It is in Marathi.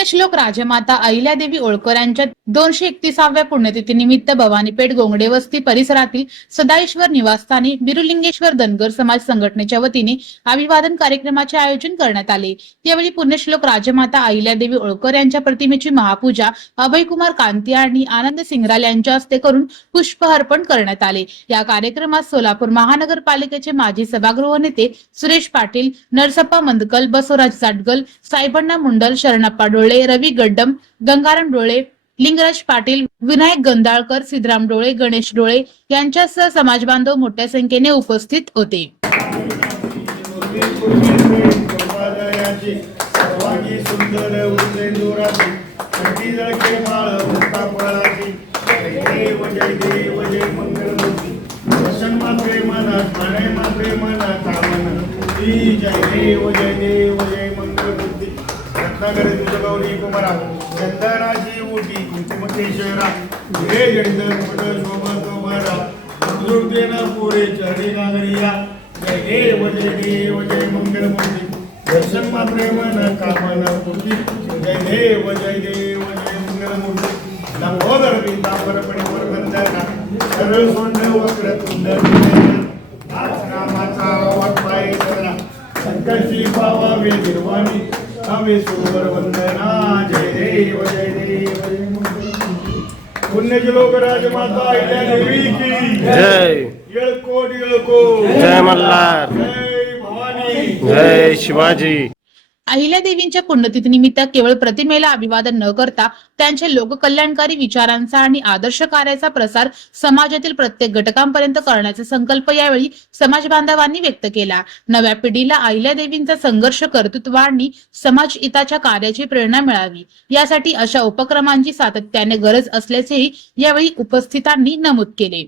पुण्यश्लोक राजमाता अहिल्यादेवी होळकर यांच्या 231व्या पुण्यतिथीनिमित्त भवानीपेठ गोंगडे वस्ती परिसरातील सदाईश्वर निवासस्थानी बिरुलिंगेश्वर धनगर समाज संघटनेच्या वतीने अभिवादन कार्यक्रमाचे आयोजन करण्यात आले। यावेळी पुण्यश्लोक राजमाता अहिल्यादेवी होळकर यांच्या प्रतिमेची महापूजा अभयकुमार कांती आणि आनंद सिंगराल यांच्या हस्ते करून पुष्पअर्पण करण्यात आले। या कार्यक्रमात सोलापूर महानगरपालिकेचे माजी सभागृह नेते सुरेश पाटील, नरसप्पा मंदकल, बसवराज जाटगल, साहेबण्णा मुंडल, शरणप्पा डोळे, रवी गड्डम, गंगाराम डोळे, लिंगराज पाटील, विनायक गंधाळकर, सिद्धराम डोळे, गणेश डोळे यांच्यासह समाजबांधव मोठ्या संख्येने उपस्थित होते। रत्नागिरी तुझगौरी कुमारा चंदनाची मोठी कुंकुमकेश्वरा हे जगदन पट शोभा दुर्देन पुरे चरणी नागरिया जय देव जय मंगलमूर्ती दर्शन मात्रे मन कामन पूर्ती जय देव मंगलमूर्ती लंबोदर बिंदावर पणवर बंदना सरळ सोंड वक्र तुंड आज रामाचा वाटपाय करा संकटी पावावे निर्वाणी हमें सुवर वंदना जय देव पुण्यश्लोक राजमाता अहिल्यादेवी की जय। येळकोट जय मल्हार, जय भवानी, जय शिवाजी। अहिल्यादेवींच्या पुण्यतिथीनिमित्त केवळ प्रतिमेला अभिवादन न करता त्यांच्या लोककल्याणकारी विचारांचा आणि आदर्श कार्याचा प्रसार समाजातील प्रत्येक घटकांपर्यंत करण्याचा संकल्प यावेळी समाज बांधवांनी व्यक्त केला। नव्या पिढीला अहिल्यादेवींचा संघर्ष, कर्तृत्व आणि समाज हिताच्या कार्याची प्रेरणा मिळावी यासाठी अशा उपक्रमांची सातत्याने गरज असल्याचेही यावेळी उपस्थितांनी नमूद केले।